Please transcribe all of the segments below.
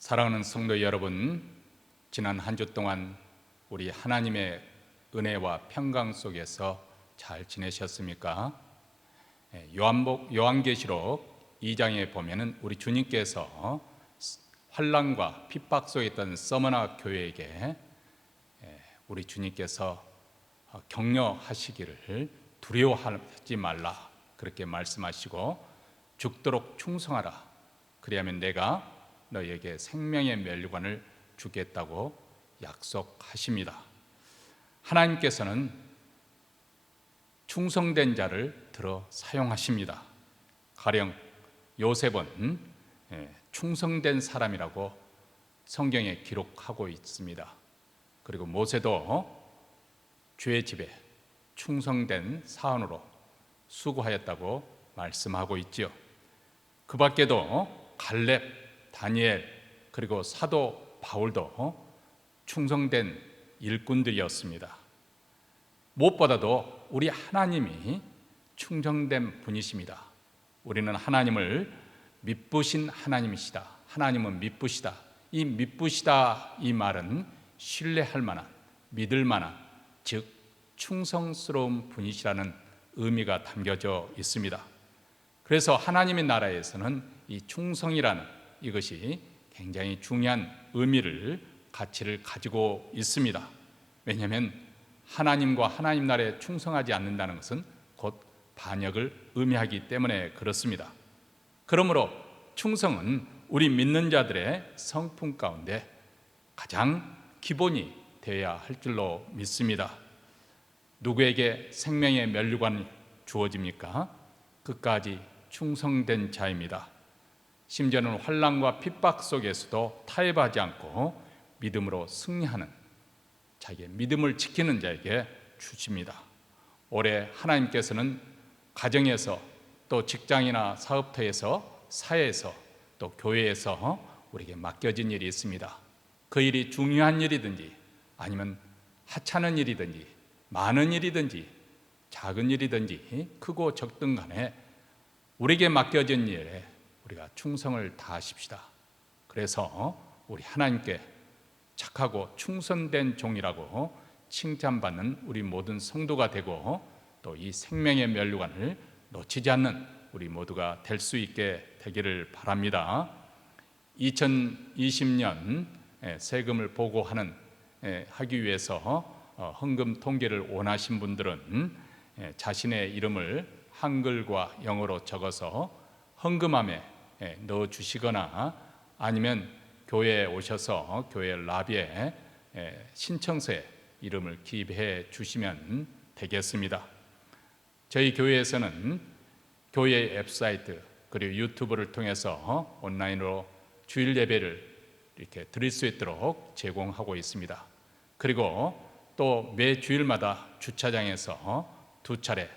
사랑하는 성도 여러분, 지난 한 주 동안 우리 하나님의 은혜와 평강 속에서 잘 지내셨습니까? 요한계시록 2장에 보면은 우리 주님께서 환난과 핍박 속에 있던 서머나 교회에게 우리 주님께서 격려하시기를 두려워하지 말라 그렇게 말씀하시고 죽도록 충성하라 그리하면 내가 너에게 생명의 면류관을 주겠다고 약속하십니다. 하나님께서는 충성된 자를 들어 사용하십니다. 가령 요셉은 충성된 사람이라고 성경에 기록하고 있습니다. 그리고 모세도 주의 집에 충성된 사원으로 수고하였다고 말씀하고 있지요. 그 밖에도 갈렙, 다니엘 그리고 사도 바울도 충성된 일꾼들이었습니다. 무엇보다도 우리 하나님이 충성된 분이십니다. 우리는 하나님을 믿으신 하나님이시다. 하나님은 믿으시다. 이 믿으시다 이 말은 신뢰할 만한, 믿을 만한, 즉 충성스러운 분이시라는 의미가 담겨져 있습니다. 그래서 하나님의 나라에서는 이 충성이라는 이것이 굉장히 중요한 의미를, 가치를 가지고 있습니다. 왜냐하면 하나님과 하나님 나라에 충성하지 않는다는 것은 곧 반역을 의미하기 때문에 그렇습니다. 그러므로 충성은 우리 믿는 자들의 성품 가운데 가장 기본이 되어야 할 줄로 믿습니다. 누구에게 생명의 면류관이 주어집니까? 끝까지 충성된 자입니다. 심지어는 환난과 핍박 속에서도 타협하지 않고 믿음으로 승리하는 자기의 믿음을 지키는 자에게 주십니다. 올해 하나님께서는 가정에서 또 직장이나 사업터에서 사회에서 또 교회에서 우리에게 맡겨진 일이 있습니다. 그 일이 중요한 일이든지 아니면 하찮은 일이든지 많은 일이든지 작은 일이든지 크고 적든 간에 우리에게 맡겨진 일에 우리가 충성을 다하십시다. 그래서 우리 하나님께 착하고 충성된 종이라고 칭찬받는 우리 모든 성도가 되고 또 이 생명의 면류관을 놓치지 않는 우리 모두가 될 수 있게 되기를 바랍니다. 2020년 세금을 하기 위해서 헌금 통계를 원하신 분들은 자신의 이름을 한글과 영어로 적어서 헌금함에 넣어주시거나 아니면 교회에 오셔서 교회 라비에 신청서에 이름을 기입해 주시면 되겠습니다. 저희 교회에서는 교회 웹사이트 그리고 유튜브를 통해서 온라인으로 주일 예배를 이렇게 드릴 수 있도록 제공하고 있습니다. 그리고 또 매 주일마다 주차장에서 두 차례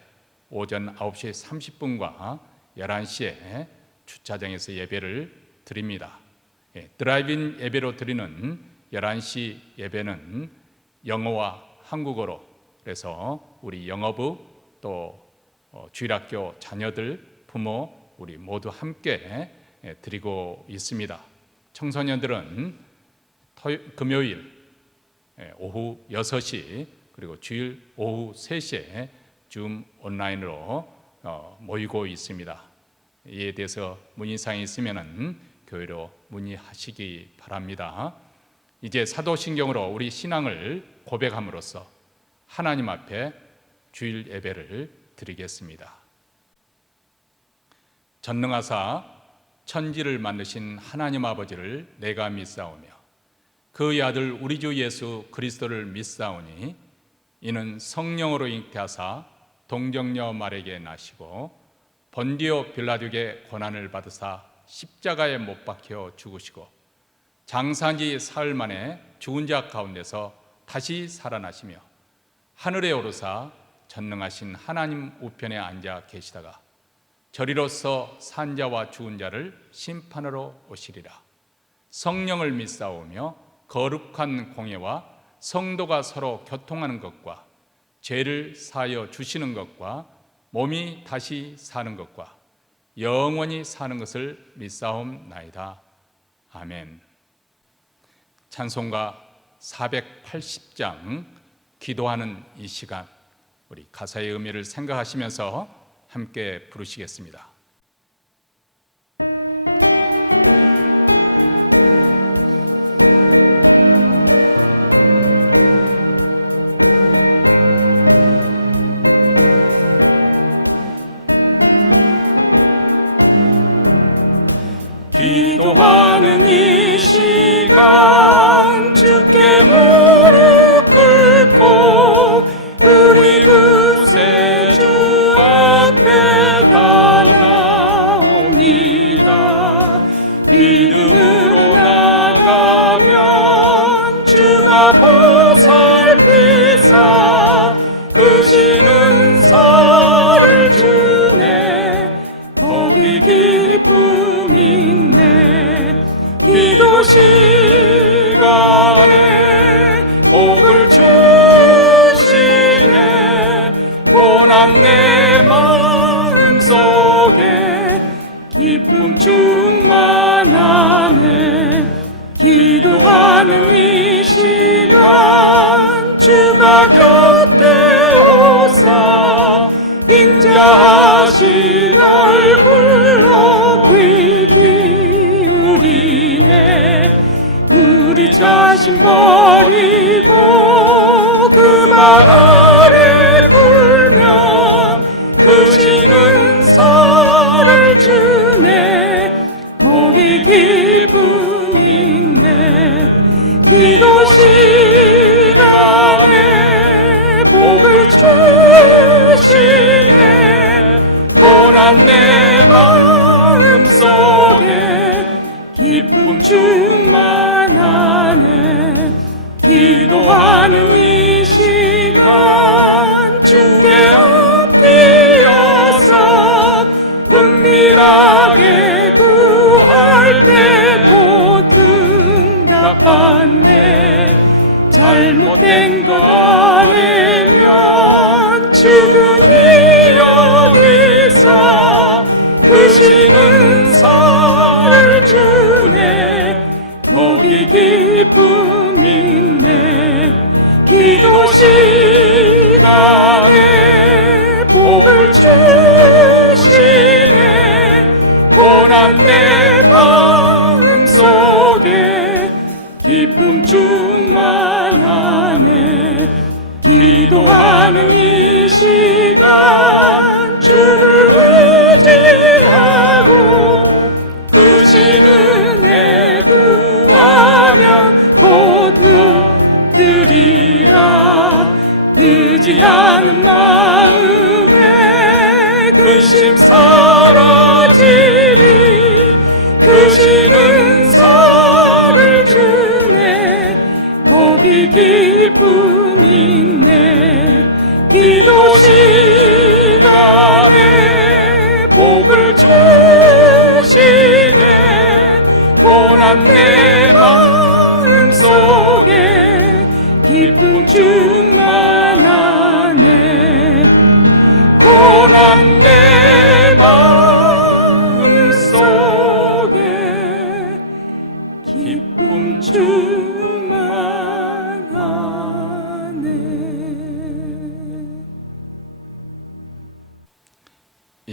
오전 9시 30분과 11시에 주차장에서 예배를 드립니다. 드라이브인 예배로 드리는 11시 예배는 영어와 한국어로, 그래서 우리 영어부 또 주일학교 자녀들, 부모 우리 모두 함께 드리고 있습니다. 청소년들은 금요일 오후 6시 그리고 주일 오후 3시에 줌 온라인으로 모이고 있습니다. 이에 대해서 문의사항이 있으면 교회로 문의하시기 바랍니다. 이제 사도신경으로 우리 신앙을 고백함으로써 하나님 앞에 주일 예배를 드리겠습니다. 전능하사 천지를 만드신 하나님 아버지를 내가 믿사오며 그의 아들 우리 주 예수 그리스도를 믿사오니 이는 성령으로 잉태하사 동정녀 마리아에게 나시고 본디오 빌라도에게 고난을 받으사 십자가에 못 박혀 죽으시고 장사한 지 사흘 만에 죽은 자 가운데서 다시 살아나시며 하늘에 오르사 전능하신 하나님 우편에 앉아 계시다가 저리로서 산 자와 죽은 자를 심판하러 오시리라. 성령을 믿사오며 거룩한 공예와 성도가 서로 교통하는 것과 죄를 사하여 주시는 것과 몸이 다시 사는 것과 영원히 사는 것을 믿사옵나이다. 아멘. 찬송가 480장 기도하는 이 시간, 우리 가사의 의미를 생각하시면서 함께 부르시겠습니다.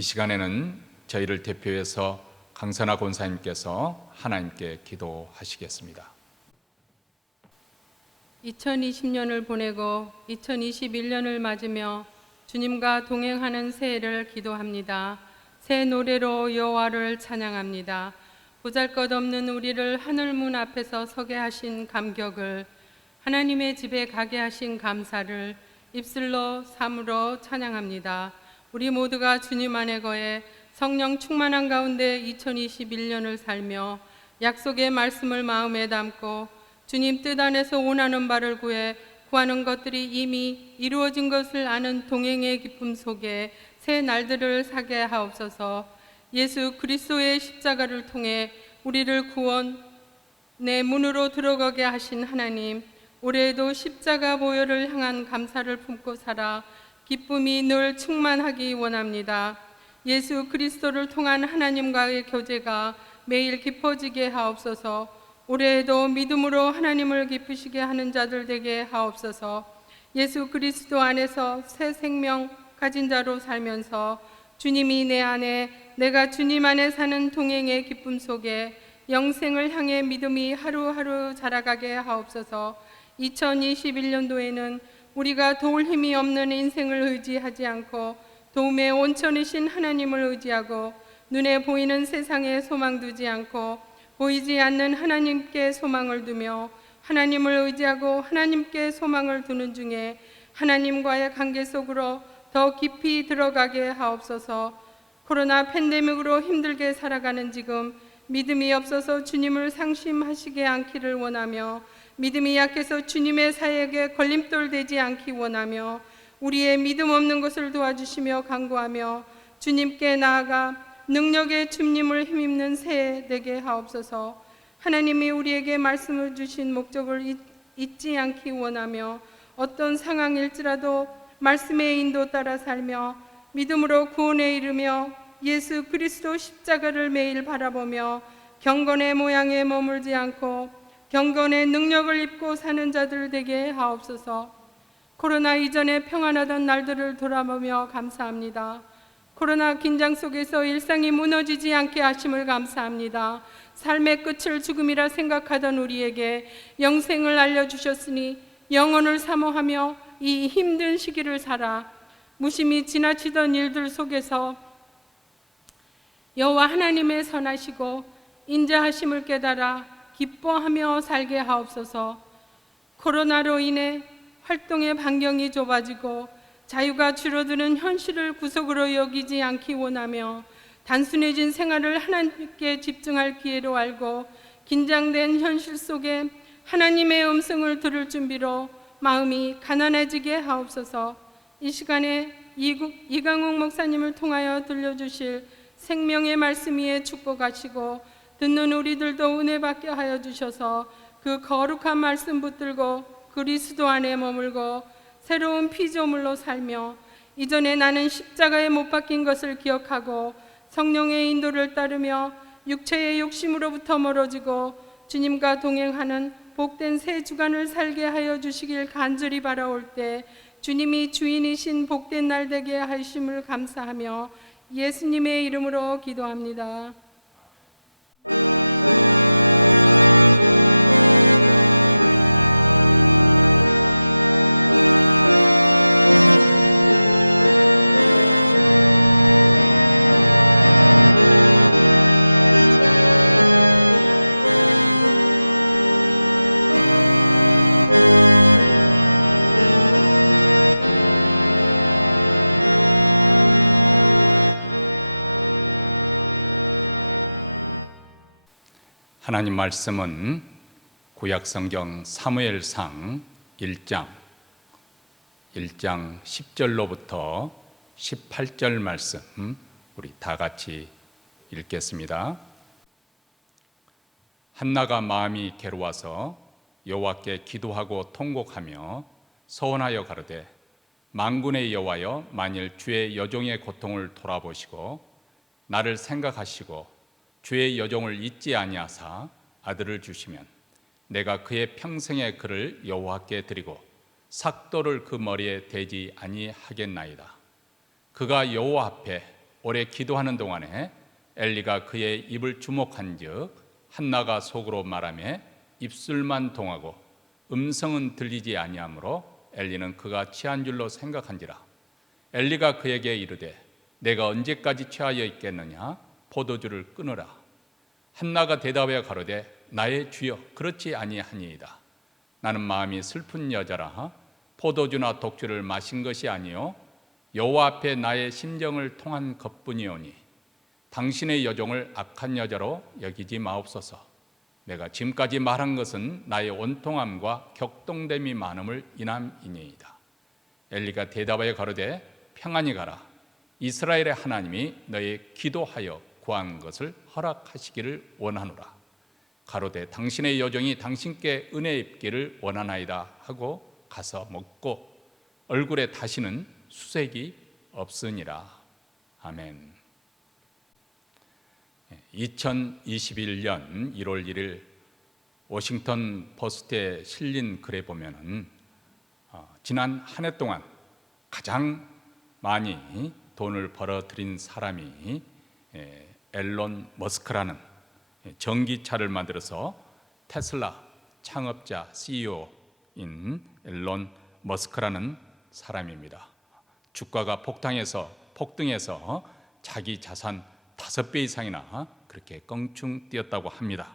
이 시간에는 저희를 대표해서 강선아 권사님께서 하나님께 기도하시겠습니다. 2020년을 보내고 2021년을 맞으며 주님과 동행하는 새해를 기도합니다. 새 노래로 여호와를 찬양합니다. 보잘것없는 우리를 하늘문 앞에서 서게 하신 감격을, 하나님의 집에 가게 하신 감사를 입술로 삼으로 찬양합니다. 우리 모두가 주님 안에 거해 성령 충만한 가운데 2021년을 살며 약속의 말씀을 마음에 담고 주님 뜻 안에서 원하는 바를 구해 구하는 것들이 이미 이루어진 것을 아는 동행의 기쁨 속에 새 날들을 사게 하옵소서. 예수 그리스도의 십자가를 통해 우리를 구원의 문으로 들어가게 하신 하나님, 올해에도 십자가 보혈을 향한 감사를 품고 살아 기쁨이 늘 충만하기 원합니다. 예수 그리스도를 통한 하나님과의 교제가 매일 깊어지게 하옵소서. 올해에도 믿음으로 하나님을 기쁘시게 하는 자들 되게 하옵소서. 예수 그리스도 안에서 새 생명 가진 자로 살면서 주님이 내 안에, 내가 주님 안에 사는 동행의 기쁨 속에 영생을 향해 믿음이 하루하루 자라가게 하옵소서. 2021년도에는 우리가 도울 힘이 없는 인생을 의지하지 않고 도움의 온천이신 하나님을 의지하고 눈에 보이는 세상에 소망 두지 않고 보이지 않는 하나님께 소망을 두며 하나님을 의지하고 하나님께 소망을 두는 중에 하나님과의 관계 속으로 더 깊이 들어가게 하옵소서. 코로나 팬데믹으로 힘들게 살아가는 지금 믿음이 없어서 주님을 상심하시게 않기를 원하며 믿음이 약해서 주님의 사역에 걸림돌 되지 않기 원하며 우리의 믿음 없는 것을 도와주시며 간구하며 주님께 나아가 능력의 주님을 힘입는 새해 되게 하옵소서. 하나님이 우리에게 말씀을 주신 목적을 잊지 않기 원하며 어떤 상황일지라도 말씀의 인도 따라 살며 믿음으로 구원에 이르며 예수 그리스도 십자가를 매일 바라보며 경건의 모양에 머물지 않고 경건의 능력을 입고 사는 자들 되게 하옵소서. 코로나 이전에 평안하던 날들을 돌아보며 감사합니다. 코로나 긴장 속에서 일상이 무너지지 않게 하심을 감사합니다. 삶의 끝을 죽음이라 생각하던 우리에게 영생을 알려주셨으니 영혼을 사모하며 이 힘든 시기를 살아 무심히 지나치던 일들 속에서 여호와 하나님의 선하시고 인자하심을 깨달아 기뻐하며 살게 하옵소서. 코로나로 인해 활동의 반경이 좁아지고 자유가 줄어드는 현실을 구속으로 여기지 않기 원하며 단순해진 생활을 하나님께 집중할 기회로 알고 긴장된 현실 속에 하나님의 음성을 들을 준비로 마음이 가난해지게 하옵소서. 이 시간에 이강욱 목사님을 통하여 들려주실 생명의 말씀 위에 축복하시고 듣는 우리들도 은혜 받게 하여 주셔서 그 거룩한 말씀 붙들고 그리스도 안에 머물고 새로운 피조물로 살며 이전에 나는 십자가에 못 박힌 것을 기억하고 성령의 인도를 따르며 육체의 욕심으로부터 멀어지고 주님과 동행하는 복된 새 주간을 살게 하여 주시길 간절히 바라올 때 주님이 주인이신 복된 날 되게 하심을 감사하며 예수님의 이름으로 기도합니다. 하나님 말씀은 구약성경 사무엘상 1장 10절로부터 18절 말씀 우리 다 같이 읽겠습니다. 한나가 마음이 괴로워서 여호와께 기도하고 통곡하며 서원하여 가로되 만군의 여호와여, 만일 주의 여종의 고통을 돌아보시고 나를 생각하시고 주의 여종을 잊지 아니하사 아들을 주시면 내가 그의 평생의 그를 여호와께 드리고 삭도를 그 머리에 대지 아니하겠나이다. 그가 여호와 앞에 오래 기도하는 동안에 엘리가 그의 입을 주목한즉 한나가 속으로 말하며 입술만 동하고 음성은 들리지 아니하므로 엘리는 그가 취한 줄로 생각한지라. 엘리가 그에게 이르되 내가 언제까지 취하여 있겠느냐? 포도주를 끊으라. 한나가 대답하여 가로되 나의 주여, 그렇지 아니하니이다. 나는 마음이 슬픈 여자라. 포도주나 독주를 마신 것이 아니요 여호와 앞에 나의 심정을 통한 것뿐이오니 당신의 여종을 악한 여자로 여기지 마옵소서. 내가 지금까지 말한 것은 나의 온통함과 격동됨이 많음을 인함이니이다. 엘리가 대답하여 가로되 평안히 가라. 이스라엘의 하나님이 너의 기도하여 구한 것을 허락하시기를 원하노라. 가로되 당신의 여종이 당신께 은혜 입기를 원하나이다 하고 가서 먹고 얼굴에 다시는 수색이 없으니라. 아멘. 2021년 1월 1일 워싱턴 포스트에 실린 글에 보면은 지난 한 해 동안 가장 많이 돈을 벌어들인 사람이 앨런 머스크라는 전기차를 만들어서 테슬라 창업자 CEO인 앨런 머스크라는 사람입니다. 주가가 폭등해서 자기 자산 5배 이상이나 그렇게 껑충 뛰었다고 합니다.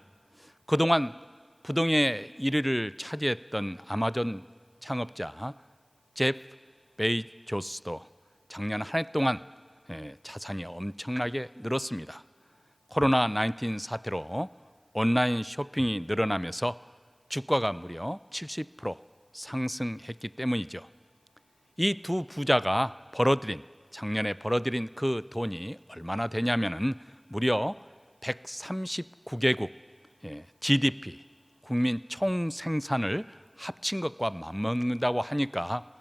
그동안 부동의 1위를 차지했던 아마존 창업자 제프 베이조스도 작년 한 해 동안 자산이 엄청나게 늘었습니다. 코로나19 사태로 온라인 쇼핑이 늘어나면서 주가가 무려 70% 상승했기 때문이죠. 이 두 부자가 작년에 벌어들인 그 돈이 얼마나 되냐면은 무려 139개국 GDP, 국민 총생산을 합친 것과 맞먹는다고 하니까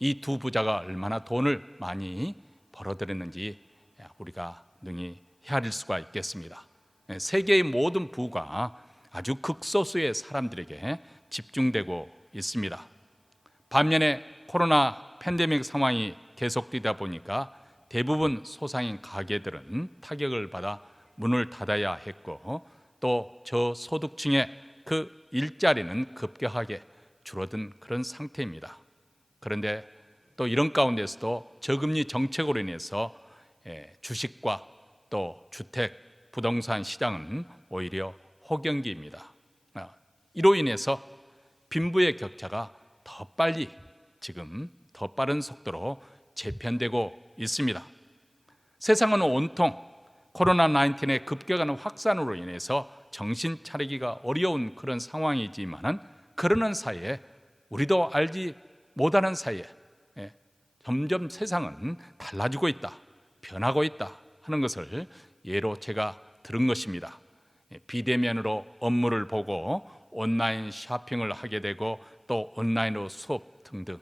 이 두 부자가 얼마나 돈을 많이 벌어들였는지 우리가 능히 헤아릴 수가 있겠습니다. 세계의 모든 부가 아주 극소수의 사람들에게 집중되고 있습니다. 반면에 코로나 팬데믹 상황이 계속되다 보니까 대부분 소상인 가게들은 타격을 받아 문을 닫아야 했고, 또 저소득층의 그 일자리는 급격하게 줄어든 그런 상태입니다. 그런데 또 이런 가운데서도 저금리 정책으로 인해서 주식과 또 주택, 부동산 시장은 오히려 호경기입니다. 이로 인해서 빈부의 격차가 더 빠른 속도로 재편되고 있습니다. 세상은 온통 코로나19의 급격한 확산으로 인해서 정신 차리기가 어려운 그런 상황이지만은, 그러는 사이에 우리도 알지 못하는 사이에 점점 세상은 달라지고 있다, 변하고 있다 하는 것을 예로 제가 들은 것입니다. 비대면으로 업무를 보고 온라인 쇼핑을 하게 되고 또 온라인으로 수업 등등,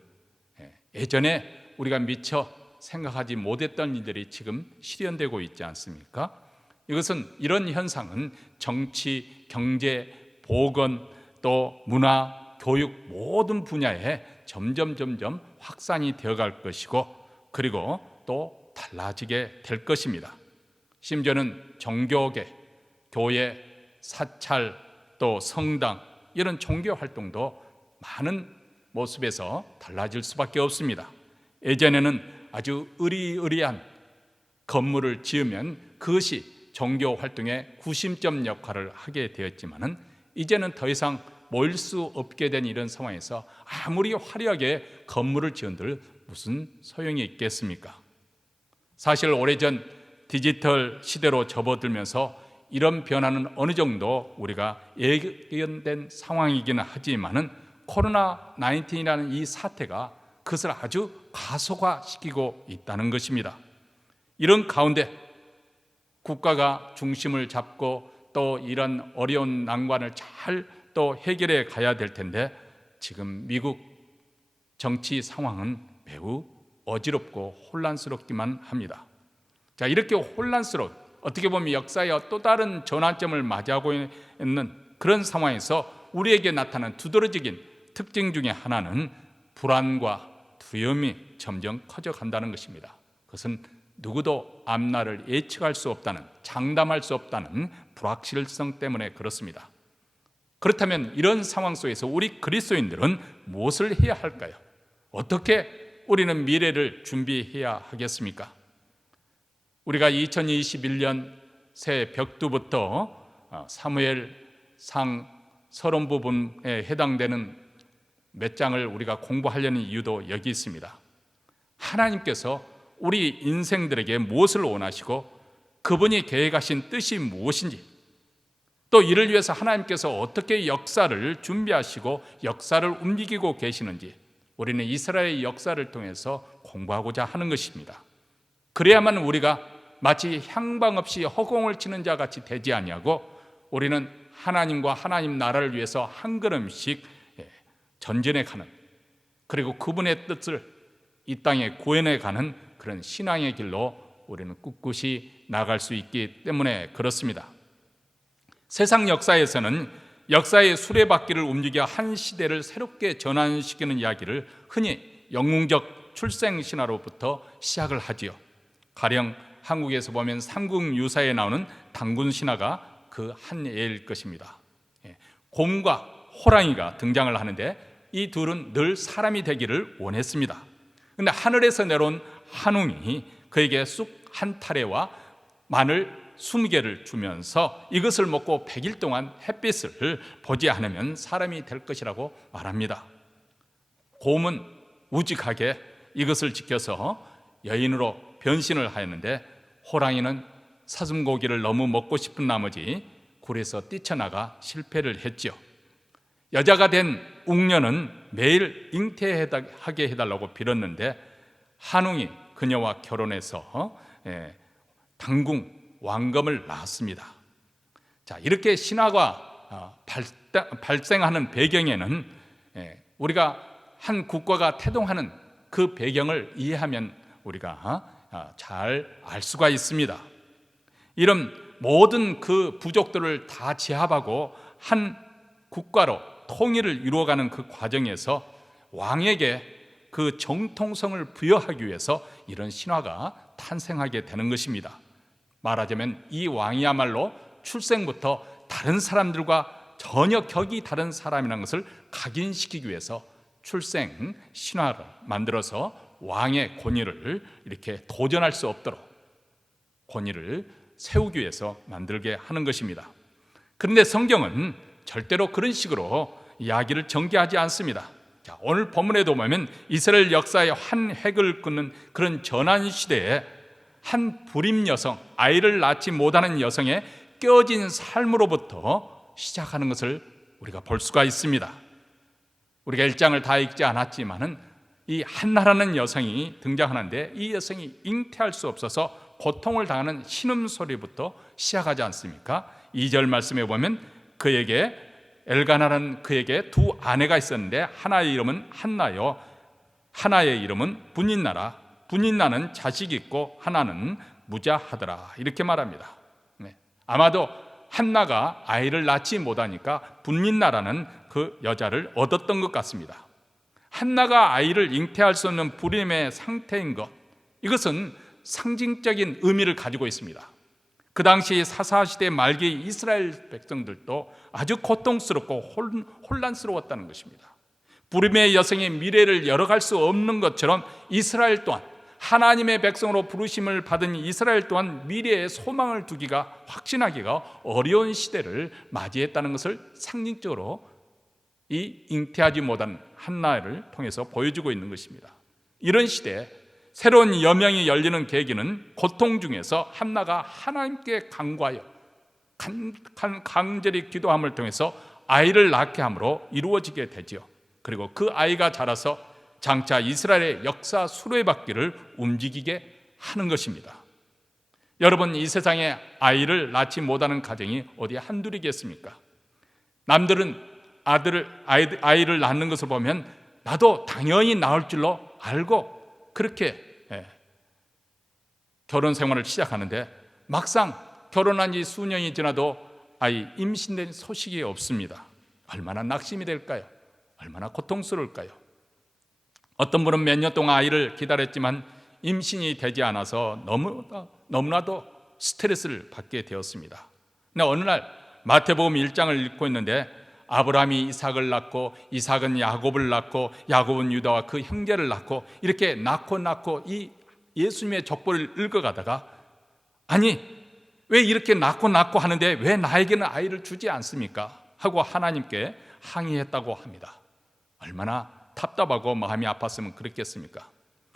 예전에 우리가 미처 생각하지 못했던 일들이 지금 실현되고 있지 않습니까? 이런 현상은 정치, 경제, 보건, 또 문화, 교육 모든 분야에 점점 확산이 되어갈 것이고, 그리고 또 달라지게 될 것입니다. 심지어는 종교계, 교회, 사찰, 또 성당, 이런 종교 활동도 많은 모습에서 달라질 수밖에 없습니다. 예전에는 아주 으리으리한 건물을 지으면 그것이 종교 활동의 구심점 역할을 하게 되었지만은, 이제는 더 이상 모일 수 없게 된 이런 상황에서 아무리 화려하게 건물을 지은들 무슨 소용이 있겠습니까? 사실 오래전 디지털 시대로 접어들면서 이런 변화는 어느 정도 우리가 예견된 상황이기는 하지만은, 코로나19이라는 이 사태가 그것을 아주 가속화시키고 있다는 것입니다. 이런 가운데 국가가 중심을 잡고 또 이런 어려운 난관을 잘 또 해결해 가야 될 텐데, 지금 미국 정치 상황은 매우 어지럽고 혼란스럽기만 합니다. 자, 이렇게 어떻게 보면 역사의 또 다른 전환점을 맞이하고 있는 그런 상황에서 우리에게 나타나는 두드러지긴 특징 중에 하나는 불안과 두려움이 점점 커져간다는 것입니다. 그것은 누구도 앞날을 예측할 수 없다는, 장담할 수 없다는 불확실성 때문에 그렇습니다. 그렇다면 이런 상황 속에서 우리 그리스도인들은 무엇을 해야 할까요? 어떻게 우리는 미래를 준비해야 하겠습니까? 우리가 2021년 새 벽두부터 사무엘상 서론 부분에 해당되는 몇 장을 우리가 공부하려는 이유도 여기 있습니다. 하나님께서 우리 인생들에게 무엇을 원하시고 그분이 계획하신 뜻이 무엇인지, 또 이를 위해서 하나님께서 어떻게 역사를 준비하시고 역사를 움직이고 계시는지 우리는 이스라엘의 역사를 통해서 공부하고자 하는 것입니다. 그래야만 우리가 마치 향방 없이 허공을 치는 자 같이 되지 아니하고, 우리는 하나님과 하나님 나라를 위해서 한 걸음씩 전진해 가는, 그리고 그분의 뜻을 이 땅에 구현해 가는 그런 신앙의 길로 우리는 꿋꿋이 나갈 수 있기 때문에 그렇습니다. 세상 역사에서는 역사의 수레바퀴를 움직여 한 시대를 새롭게 전환시키는 이야기를 흔히 영웅적 출생 신화로부터 시작을 하지요. 가령 한국에서 보면 삼국유사에 나오는 당군 신화가 그 한 예일 것입니다. 곰과 호랑이가 등장을 하는데 이 둘은 늘 사람이 되기를 원했습니다. 그런데 하늘에서 내려온 한웅이 그에게 쑥 한 타래와 마늘 20개를 주면서 이것을 먹고 100일 동안 햇빛을 보지 않으면 사람이 될 것이라고 말합니다. 곰은 우직하게 이것을 지켜서 여인으로 변신을 하였는데, 호랑이는 사슴고기를 너무 먹고 싶은 나머지 굴에서 뛰쳐나가 실패를 했지요. 여자가 된 웅녀는 매일 잉태하게 해달라고 빌었는데 한웅이 그녀와 결혼해서 당궁 왕검을 낳았습니다. 자, 이렇게 신화가 발생하는 배경에는 우리가 한 국가가 태동하는 그 배경을 이해하면 우리가 잘 알 수가 있습니다. 이런 모든 그 부족들을 다 제압하고 한 국가로 통일을 이루어가는 그 과정에서 왕에게 그 정통성을 부여하기 위해서 이런 신화가 탄생하게 되는 것입니다. 말하자면 이 왕이야말로 출생부터 다른 사람들과 전혀 격이 다른 사람이라는 것을 각인시키기 위해서 출생 신화를 만들어서 왕의 권위를 이렇게 도전할 수 없도록 권위를 세우기 위해서 만들게 하는 것입니다. 그런데 성경은 절대로 그런 식으로 이야기를 전개하지 않습니다. 자, 오늘 본문에도 보면 이스라엘 역사의 한 획을 긋는 그런 전환 시대에 한 불임 여성, 아이를 낳지 못하는 여성의 깨어진 삶으로부터 시작하는 것을 우리가 볼 수가 있습니다. 우리가 1장을 다 읽지 않았지만은 이 한나라는 여성이 등장하는데 이 여성이 잉태할 수 없어서 고통을 당하는 신음소리부터 시작하지 않습니까? 2절 말씀에 보면 그에게 엘가나라는 그에게 두 아내가 있었는데 하나의 이름은 한나요, 하나의 이름은 분인나라. 분인나는 자식이 있고 하나는 무자하더라. 이렇게 말합니다. 아마도 한나가 아이를 낳지 못하니까 분인나라는 그 여자를 얻었던 것 같습니다. 한나가 아이를 잉태할 수 없는 불임의 상태인 것, 이것은 상징적인 의미를 가지고 있습니다. 그 당시 사사시대 말기 이스라엘 백성들도 아주 고통스럽고 혼란스러웠다는 것입니다. 불임의 여성의 미래를 열어갈 수 없는 것처럼 이스라엘 또한, 하나님의 백성으로 부르심을 받은 이스라엘 또한 미래에 소망을 두기가, 확신하기가 어려운 시대를 맞이했다는 것을 상징적으로 이 잉태하지 못한 한나를 통해서 보여주고 있는 것입니다. 이런 시대에 새로운 여명이 열리는 계기는 고통 중에서 한나가 하나님께 간구하여 간절히 기도함을 통해서 아이를 낳게 함으로 이루어지게 되지요. 그리고 그 아이가 자라서 장차 이스라엘의 역사 수레바퀴를 움직이게 하는 것입니다. 여러분, 이 세상에 아이를 낳지 못하는 가정이 어디 한둘이겠습니까? 남들은 아이를 낳는 것을 보면 나도 당연히 낳을 줄로 알고 그렇게 결혼 생활을 시작하는데 막상 결혼한 지 수년이 지나도 아이 임신된 소식이 없습니다. 얼마나 낙심이 될까요? 얼마나 고통스러울까요? 어떤 분은 몇 년 동안 아이를 기다렸지만 임신이 되지 않아서 너무나도 스트레스를 받게 되었습니다. 근데 어느 날 마태복음 1장을 읽고 있는데 아브라함이 이삭을 낳고 이삭은 야곱을 낳고 야곱은 유다와 그 형제를 낳고 이렇게 낳고 이 예수님의 족보를 읽어가다가 아니 왜 이렇게 낳고 하는데 왜 나에게는 아이를 주지 않습니까? 하고 하나님께 항의했다고 합니다. 얼마나 답답하고 마음이 아팠으면 그랬겠습니까?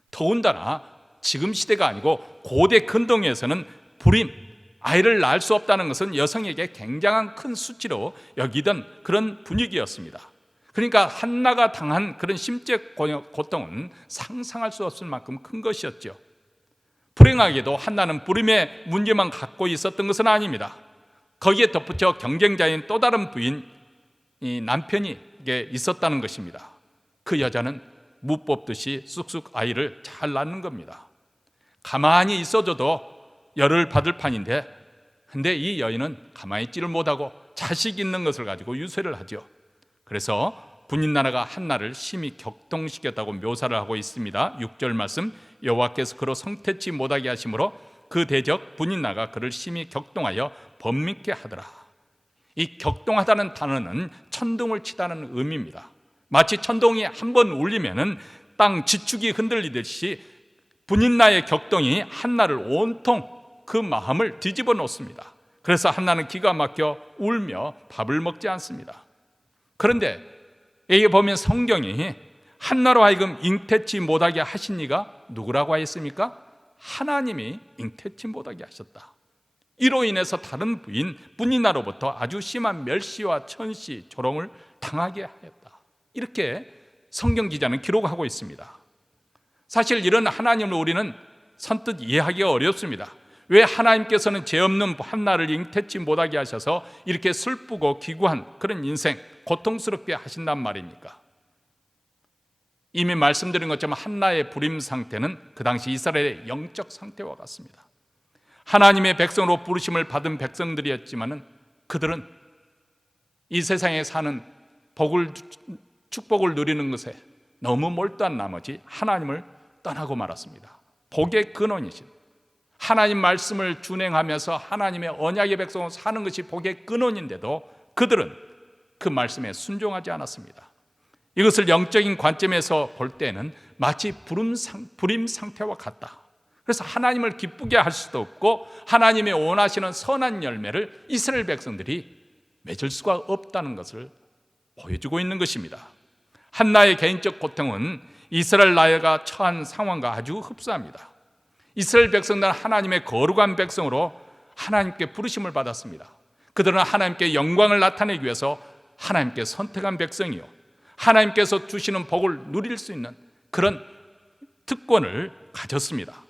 더군다나 지금 시대가 아니고 고대 근동에서는 불임, 아이를 낳을 수 없다는 것은 여성에게 굉장한 큰 수치로 여기던 그런 분위기였습니다. 그러니까 한나가 당한 그런 심적 고통은 상상할 수 없을 만큼 큰 것이었죠. 불행하게도 한나는 불임의 문제만 갖고 있었던 것은 아닙니다. 거기에 덧붙여 경쟁자인 또 다른 부인, 이 남편이 있었다는 것입니다. 그 여자는 무 뽑듯이 쑥쑥 아이를 잘 낳는 겁니다. 가만히 있어줘도 열을 받을 판인데 근데 이 여인은 가만히 있지를 못하고 자식 있는 것을 가지고 유세를 하죠. 그래서 분인나라가 한나를 심히 격동시켰다고 묘사를 하고 있습니다. 6절 말씀, 여호와께서 그로 성태치 못하게 하심으로 그 대적 분인나가 그를 심히 격동하여 범민케 하더라. 이 격동하다는 단어는 천둥을 치다는 의미입니다. 마치 천둥이 한 번 울리면은 땅 지축이 흔들리듯이 분인나의 격동이 한나를 온통 그 마음을 뒤집어 놓습니다. 그래서 한나는 기가 막혀 울며 밥을 먹지 않습니다. 그런데 여기 보면 성경이 한나로 하여금 잉태치 못하게 하신 이가 누구라고 하였습니까? 하나님이 잉태치 못하게 하셨다. 이로 인해서 다른 부인 분인나로부터 아주 심한 멸시와 천시, 조롱을 당하게 하였다. 이렇게 성경 기자는 기록하고 있습니다. 사실 이런 하나님을 우리는 선뜻 이해하기가 어렵습니다. 왜 하나님께서는 죄 없는 한나를 잉태치 못하게 하셔서 이렇게 슬프고 기구한 그런 인생, 고통스럽게 하신단 말입니까? 이미 말씀드린 것처럼 한나의 불임 상태는 그 당시 이스라엘의 영적 상태와 같습니다. 하나님의 백성으로 부르심을 받은 백성들이었지만 그들은 이 세상에 사는 축복을 누리는 것에 너무 몰두한 나머지 하나님을 떠나고 말았습니다. 복의 근원이신 하나님 말씀을 준행하면서 하나님의 언약의 백성으로 사는 것이 복의 근원인데도 그들은 그 말씀에 순종하지 않았습니다. 이것을 영적인 관점에서 볼 때는 마치 불임 상태와 같다. 그래서 하나님을 기쁘게 할 수도 없고 하나님의 원하시는 선한 열매를 이스라엘 백성들이 맺을 수가 없다는 것을 보여주고 있는 것입니다. 한나의 개인적 고통은 이스라엘 나라가 처한 상황과 아주 흡사합니다. 이스라엘 백성들은 하나님의 거룩한 백성으로 하나님께 부르심을 받았습니다. 그들은 하나님께 영광을 나타내기 위해서 하나님께 선택한 백성이요, 하나님께서 주시는 복을 누릴 수 있는 그런 특권을 가졌습니다.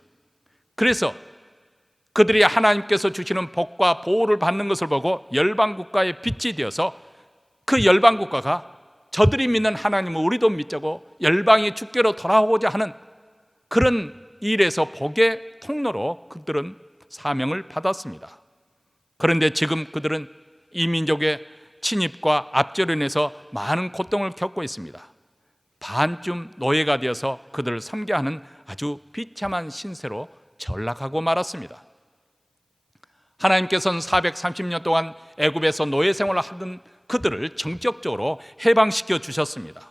그래서 그들이 하나님께서 주시는 복과 보호를 받는 것을 보고 열방국가의 빛이 되어서 그 열방국가가 저들이 믿는 하나님을 우리도 믿자고 열방이 주께로 돌아오고자 하는 그런 일에서 복의 통로로 그들은 사명을 받았습니다. 그런데 지금 그들은 이민족의 침입과 압제로 인해서 많은 고통을 겪고 있습니다. 반쯤 노예가 되어서 그들을 섬게 하는 아주 비참한 신세로 전락하고 말았습니다. 하나님께서는 430년 동안 애굽에서 노예 생활을 하던 그들을 정적적으로 해방시켜 주셨습니다.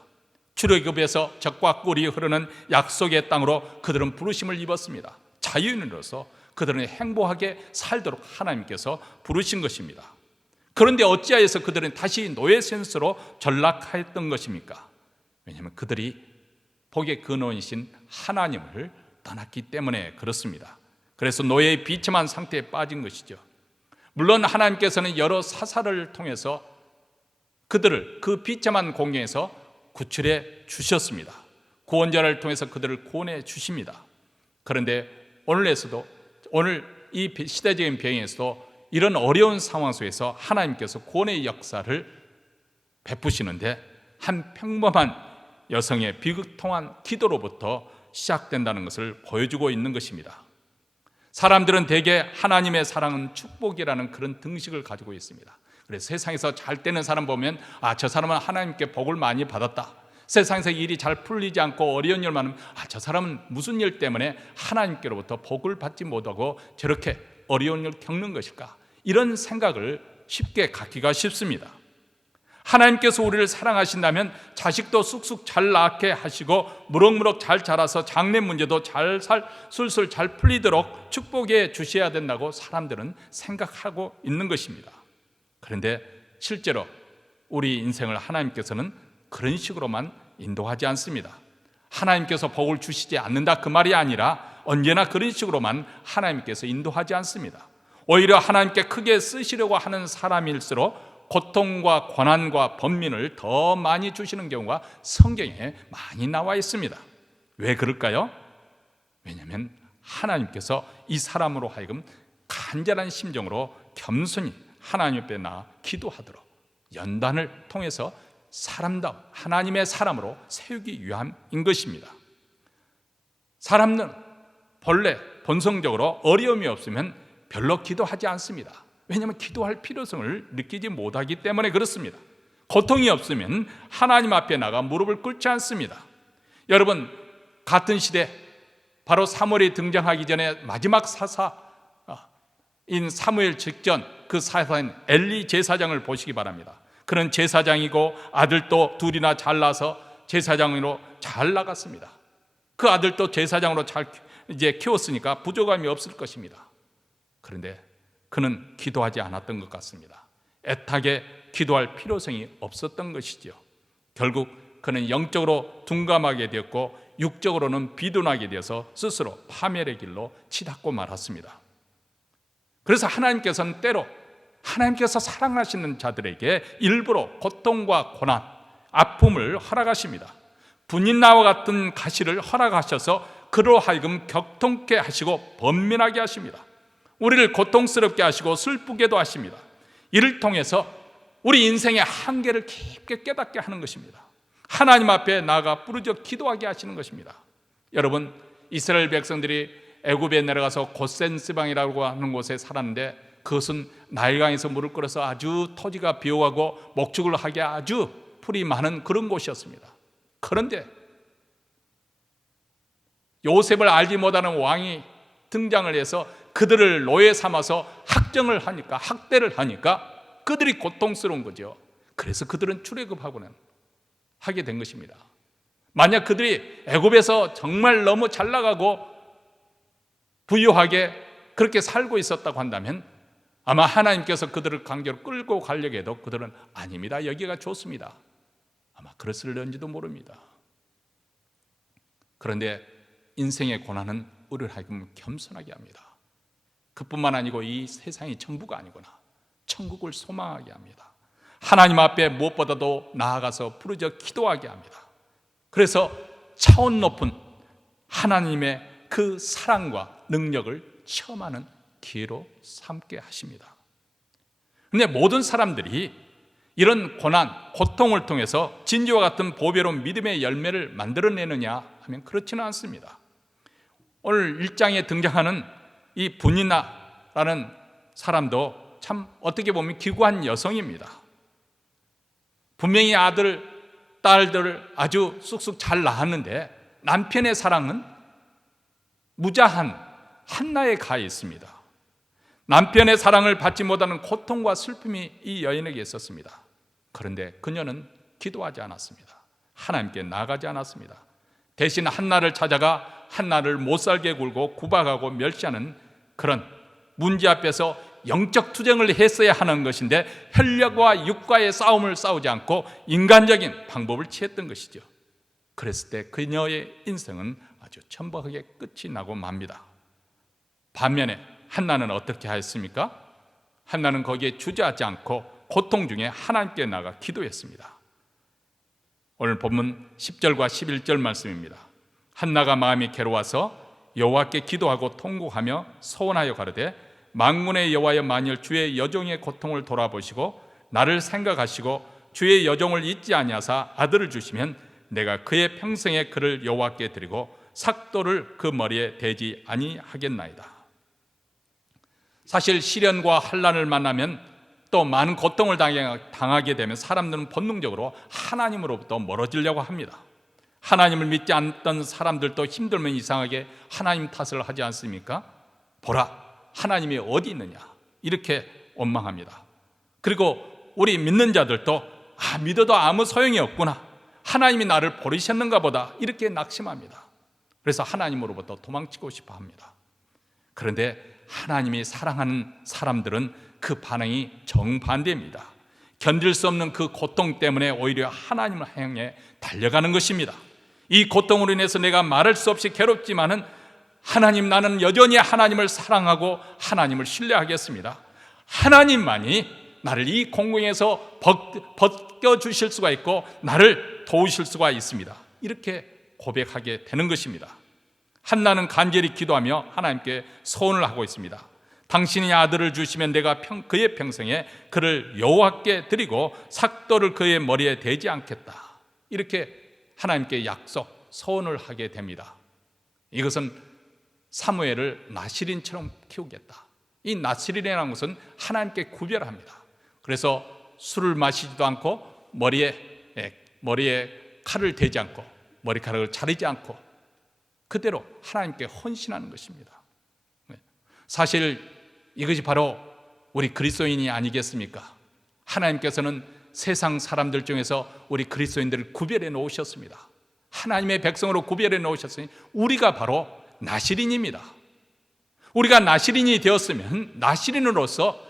출애굽에서 젖과 꿀이 흐르는 약속의 땅으로 그들은 부르심을 입었습니다. 자유인으로서 그들은 행복하게 살도록 하나님께서 부르신 것입니다. 그런데 어찌하여서 그들은 다시 노예 sen스로 전락하였던 것입니까? 왜냐하면 그들이 복의 근원이신 하나님을 떠났기 때문에 그렇습니다. 그래서 노예의 비참한 상태에 빠진 것이죠. 물론 하나님께서는 여러 사사를 통해서 그들을 그 비참한 공경에서 구출해 주셨습니다. 구원자를 통해서 그들을 구원해 주십니다. 그런데 오늘 이 시대적인 배경에서도 이런 어려운 상황 속에서 하나님께서 구원의 역사를 베푸시는데 한 평범한 여성의 비극통한 기도로부터 시작된다는 것을 보여주고 있는 것입니다. 사람들은 대개 하나님의 사랑은 축복이라는 그런 등식을 가지고 있습니다. 그래서 세상에서 잘 되는 사람 보면 저 사람은 하나님께 복을 많이 받았다. 세상에서 일이 잘 풀리지 않고 어려운 일 많으면 저 사람은 무슨 일 때문에 하나님께로부터 복을 받지 못하고 저렇게 어려운 일을 겪는 것일까? 이런 생각을 쉽게 갖기가 쉽습니다. 하나님께서 우리를 사랑하신다면 자식도 쑥쑥 잘 낳게 하시고 무럭무럭 잘 자라서 장래 문제도 술술 잘 풀리도록 축복해 주셔야 된다고 사람들은 생각하고 있는 것입니다. 그런데 실제로 우리 인생을 하나님께서는 그런 식으로만 인도하지 않습니다. 하나님께서 복을 주시지 않는다 그 말이 아니라 언제나 그런 식으로만 하나님께서 인도하지 않습니다. 오히려 하나님께 크게 쓰시려고 하는 사람일수록 고통과 고난과 번민을 더 많이 주시는 경우가 성경에 많이 나와 있습니다. 왜 그럴까요? 왜냐하면 하나님께서 이 사람으로 하여금 간절한 심정으로 겸손히 하나님 앞에 나아 기도하도록 연단을 통해서 사람다운 하나님의 사람으로 세우기 위함인 것입니다. 사람은 본래 본성적으로 어려움이 없으면 별로 기도하지 않습니다. 왜냐하면 기도할 필요성을 느끼지 못하기 때문에 그렇습니다. 고통이 없으면 하나님 앞에 나가 무릎을 꿇지 않습니다. 여러분, 같은 시대 바로 사무엘이 등장하기 전에 마지막 사사인 사무엘 직전 그 사사인 엘리 제사장을 보시기 바랍니다. 그는 제사장이고 아들도 둘이나 잘나서 제사장으로 잘 나갔습니다. 그 아들도 제사장으로 잘 키웠으니까 부족함이 없을 것입니다. 그런데 그는 기도하지 않았던 것 같습니다. 애타게 기도할 필요성이 없었던 것이죠. 결국 그는 영적으로 둔감하게 되었고 육적으로는 비둔하게 되어서 스스로 파멸의 길로 치닫고 말았습니다. 그래서 하나님께서는 때로 하나님께서 사랑하시는 자들에게 일부러 고통과 고난, 아픔을 허락하십니다. 분인나와 같은 가시를 허락하셔서 그로 하여금 격통케 하시고 번민하게 하십니다. 우리를 고통스럽게 하시고 슬프게도 하십니다. 이를 통해서 우리 인생의 한계를 깊게 깨닫게 하는 것입니다. 하나님 앞에 나아가 부르짖어 기도하게 하시는 것입니다. 여러분, 이스라엘 백성들이 애굽에 내려가서 고센 지방이라고 하는 곳에 살았는데 그것은 나일강에서 물을 끌어서 아주 토지가 비옥하고 목축을 하게 아주 풀이 많은 그런 곳이었습니다. 그런데 요셉을 알지 못하는 왕이 등장을 해서 그들을 노예 삼아서 학정을 하니까, 학대를 하니까 그들이 고통스러운 거죠. 그래서 그들은 출애굽하고는 하게 된 것입니다. 만약 그들이 애굽에서 정말 너무 잘 나가고 부유하게 그렇게 살고 있었다고 한다면 아마 하나님께서 그들을 강제로 끌고 가려고 해도 그들은 아닙니다, 여기가 좋습니다, 아마 그랬을런지도 모릅니다. 그런데 인생의 고난은 우리를 하여금 겸손하게 합니다. 그뿐만 아니고 이 세상이 전부가 아니구나, 천국을 소망하게 합니다. 하나님 앞에 무엇보다도 나아가서 부르짖어 기도하게 합니다. 그래서 차원 높은 하나님의 그 사랑과 능력을 체험하는 기회로 삼게 하십니다. 그런데 모든 사람들이 이런 고난, 고통을 통해서 진주와 같은 보배로운 믿음의 열매를 만들어내느냐 하면 그렇지는 않습니다. 오늘 1장에 등장하는 이 분이나라는 사람도 참 어떻게 보면 기구한 여성입니다. 분명히 아들, 딸들을 아주 쑥쑥 잘 낳았는데 남편의 사랑은 무자한 한나에 가 있습니다. 남편의 사랑을 받지 못하는 고통과 슬픔이 이 여인에게 있었습니다. 그런데 그녀는 기도하지 않았습니다. 하나님께 나가지 않았습니다. 대신 한나를 찾아가 한나를 못살게 굴고 구박하고 멸시하는 그런 문제 앞에서 영적 투쟁을 했어야 하는 것인데 혈력과 육과의 싸움을 싸우지 않고 인간적인 방법을 취했던 것이죠. 그랬을 때 그녀의 인생은 아주 천박하게 끝이 나고 맙니다. 반면에 한나는 어떻게 하였습니까? 한나는 거기에 주저하지 않고 고통 중에 하나님께 나가 기도했습니다. 오늘 본문 10절과 11절 말씀입니다. 한나가 마음이 괴로워서 여호와께 기도하고 통곡하며 소원하여 가로되 만군의 여호와여, 만일 주의 여종의 고통을 돌아보시고 나를 생각하시고 주의 여종을 잊지 아니하사 아들을 주시면 내가 그의 평생에 그를 여호와께 드리고 삭도를 그 머리에 대지 아니하겠나이다. 사실 시련과 환난을 만나면 또 많은 고통을 당하게 되면 사람들은 본능적으로 하나님으로부터 멀어지려고 합니다. 하나님을 믿지 않던 사람들도 힘들면 이상하게 하나님 탓을 하지 않습니까? 보라, 하나님이 어디 있느냐, 이렇게 원망합니다. 그리고 우리 믿는 자들도 믿어도 아무 소용이 없구나, 하나님이 나를 버리셨는가 보다, 이렇게 낙심합니다. 그래서 하나님으로부터 도망치고 싶어 합니다. 그런데 하나님이 사랑하는 사람들은 그 반응이 정반대입니다. 견딜 수 없는 그 고통 때문에 오히려 하나님을 향해 달려가는 것입니다. 이 고통으로 인해서 내가 말할 수 없이 괴롭지만은 하나님, 나는 여전히 하나님을 사랑하고 하나님을 신뢰하겠습니다. 하나님만이 나를 이 공경에서 벗겨주실 수가 있고 나를 도우실 수가 있습니다. 이렇게 고백하게 되는 것입니다. 한나는 간절히 기도하며 하나님께 소원을 하고 있습니다. 당신이 아들을 주시면 내가 그의 평생에 그를 여호와께 드리고 삭도를 그의 머리에 대지 않겠다, 이렇게 하나님께 약속, 소원을 하게 됩니다. 이것은 사무엘을 나실인처럼 키우겠다, 이 나스린이라는 것은 하나님께 구별합니다. 그래서 술을 마시지도 않고 머리에 칼을 대지 않고 머리카락을 자르지 않고 그대로 하나님께 헌신하는 것입니다. 사실 이것이 바로 우리 그리스도인이 아니겠습니까? 하나님께서는 세상 사람들 중에서 우리 그리스도인들을 구별해 놓으셨습니다. 하나님의 백성으로 구별해 놓으셨으니 우리가 바로 나시린입니다. 우리가 나시린이 되었으면 나시린으로서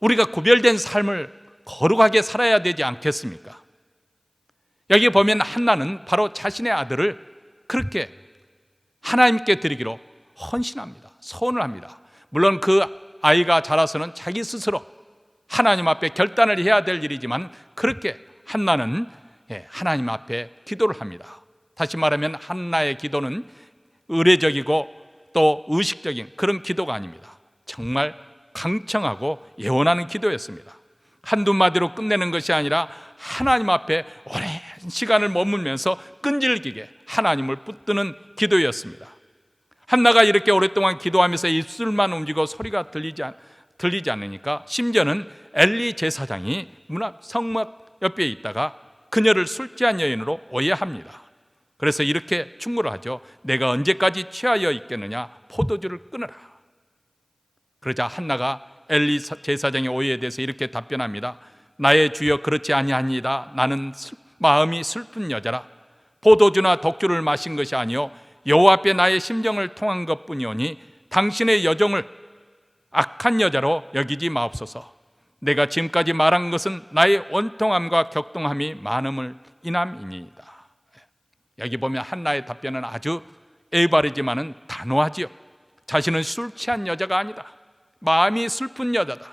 우리가 구별된 삶을 거룩하게 살아야 되지 않겠습니까? 여기 보면 한나는 바로 자신의 아들을 그렇게 하나님께 드리기로 헌신합니다. 소원을 합니다. 물론 그 아이가 자라서는 자기 스스로 하나님 앞에 결단을 해야 될 일이지만 그렇게 한나는 하나님 앞에 기도를 합니다. 다시 말하면 한나의 기도는 의례적이고 또 의식적인 그런 기도가 아닙니다. 정말 강청하고 예언하는 기도였습니다. 한두 마디로 끝내는 것이 아니라 하나님 앞에 오랜 시간을 머물면서 끈질기게 하나님을 붙드는 기도였습니다. 한나가 이렇게 오랫동안 기도하면서 입술만 움직이고 소리가 들리지 않으니까 심지어는 엘리 제사장이 문 앞 성막 옆에 있다가 그녀를 술 취한 여인으로 오해합니다. 그래서 이렇게 충고를 하죠. 내가 언제까지 취하여 있겠느냐? 포도주를 끊어라. 그러자 한나가 엘리 제사장의 오해에 대해서 이렇게 답변합니다. 나의 주여 그렇지 아니하니이다. 나는 마음이 슬픈 여자라. 포도주나 독주를 마신 것이 아니요 여호와 앞에 나의 심정을 통한 것뿐이오니 당신의 여정을 악한 여자로 여기지 마옵소서. 내가 지금까지 말한 것은 나의 원통함과 격동함이 많음을 인함이니이다. 여기 보면 한나의 답변은 아주 애바르지만은 단호하지요. 자신은 술 취한 여자가 아니다. 마음이 슬픈 여자다.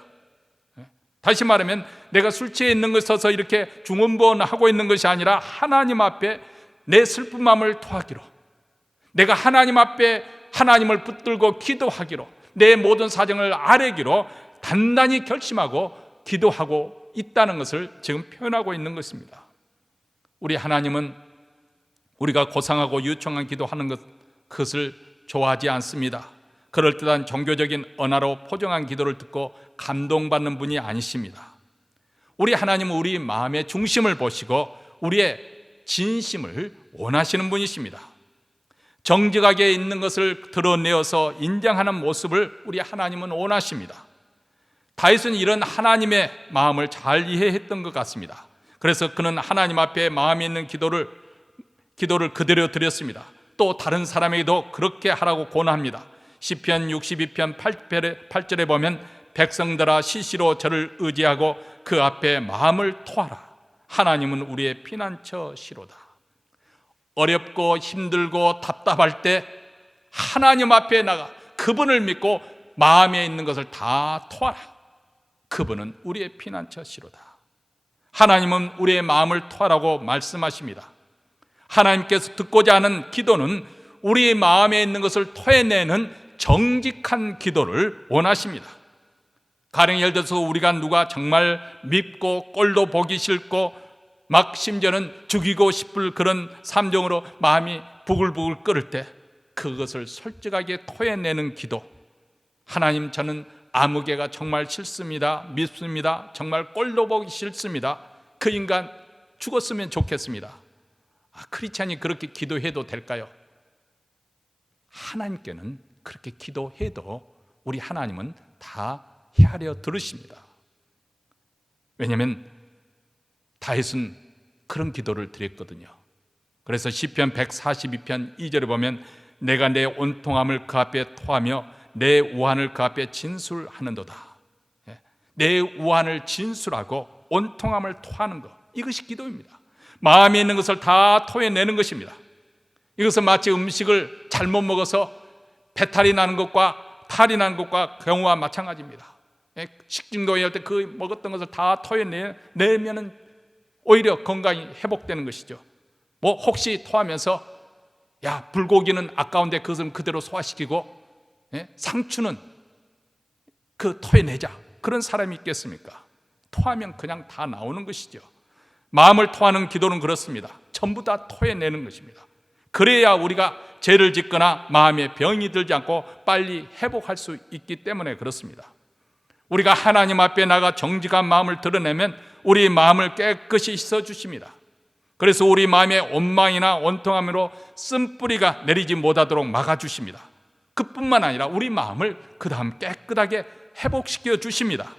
다시 말하면 내가 술 취해 있는 것에서 이렇게 중언부언하고 있는 것이 아니라 하나님 앞에 내 슬픈 마음을 토하기로, 내가 하나님 앞에 하나님을 붙들고 기도하기로, 내 모든 사정을 아뢰기로 단단히 결심하고 기도하고 있다는 것을 지금 표현하고 있는 것입니다. 우리 하나님은 우리가 고상하고 유창한 기도하는 그것을 좋아하지 않습니다. 그럴듯한 종교적인 언어로 포장한 기도를 듣고 감동받는 분이 아니십니다. 우리 하나님은 우리 마음의 중심을 보시고 우리의 진심을 원하시는 분이십니다. 정직하게 있는 것을 드러내어서 인정하는 모습을 우리 하나님은 원하십니다. 다윗은 이런 하나님의 마음을 잘 이해했던 것 같습니다. 그래서 그는 하나님 앞에 마음에 있는 기도를 그대로 드렸습니다. 또 다른 사람에게도 그렇게 하라고 권합니다. 시편 62편 8절에 보면 백성들아 시시로 저를 의지하고 그 앞에 마음을 토하라. 하나님은 우리의 피난처시로다. 어렵고 힘들고 답답할 때 하나님 앞에 나가 그분을 믿고 마음에 있는 것을 다 토하라. 그분은 우리의 피난처시로다. 하나님은 우리의 마음을 토하라고 말씀하십니다. 하나님께서 듣고자 하는 기도는 우리의 마음에 있는 것을 토해내는 정직한 기도를 원하십니다. 가령 예를 들어서 우리가 누가 정말 밉고 꼴도 보기 싫고 막 심지어는 죽이고 싶을 그런 삼정으로 마음이 부글부글 끓을 때 그것을 솔직하게 토해내는 기도. 하나님, 저는 아무개가 정말 싫습니다. 밉습니다. 정말 꼴도 보기 싫습니다. 그 인간 죽었으면 좋겠습니다. 크리스찬이 그렇게 기도해도 될까요? 하나님께는 그렇게 기도해도 우리 하나님은 다 헤아려 들으십니다. 왜냐하면 다윗은 그런 기도를 드렸거든요. 그래서 시편 142편 2절에 보면 내가 내 온통함을 그 앞에 토하며 내 우한을 그 앞에 진술하는도다. 내 우한을 진술하고 온통함을 토하는 것, 이것이 기도입니다. 마음에 있는 것을 다 토해내는 것입니다. 이것은 마치 음식을 잘못 먹어서 배탈이 나는 것과 탈이 나는 것과 경우와 마찬가지입니다. 식중독이 할 때 그 먹었던 것을 다 토해내면 오히려 건강이 회복되는 것이죠. 뭐 혹시 토하면서 야, 불고기는 아까운데 그것은 그대로 소화시키고 상추는 그 토해내자, 그런 사람이 있겠습니까? 토하면 그냥 다 나오는 것이죠. 마음을 토하는 기도는 그렇습니다. 전부 다 토해내는 것입니다. 그래야 우리가 죄를 짓거나 마음에 병이 들지 않고 빨리 회복할 수 있기 때문에 그렇습니다. 우리가 하나님 앞에 나가 정직한 마음을 드러내면 우리 마음을 깨끗이 씻어주십니다. 그래서 우리 마음에 원망이나 원통함으로 쓴뿌리가 내리지 못하도록 막아주십니다. 그뿐만 아니라 우리 마음을 그 다음 깨끗하게 회복시켜 주십니다.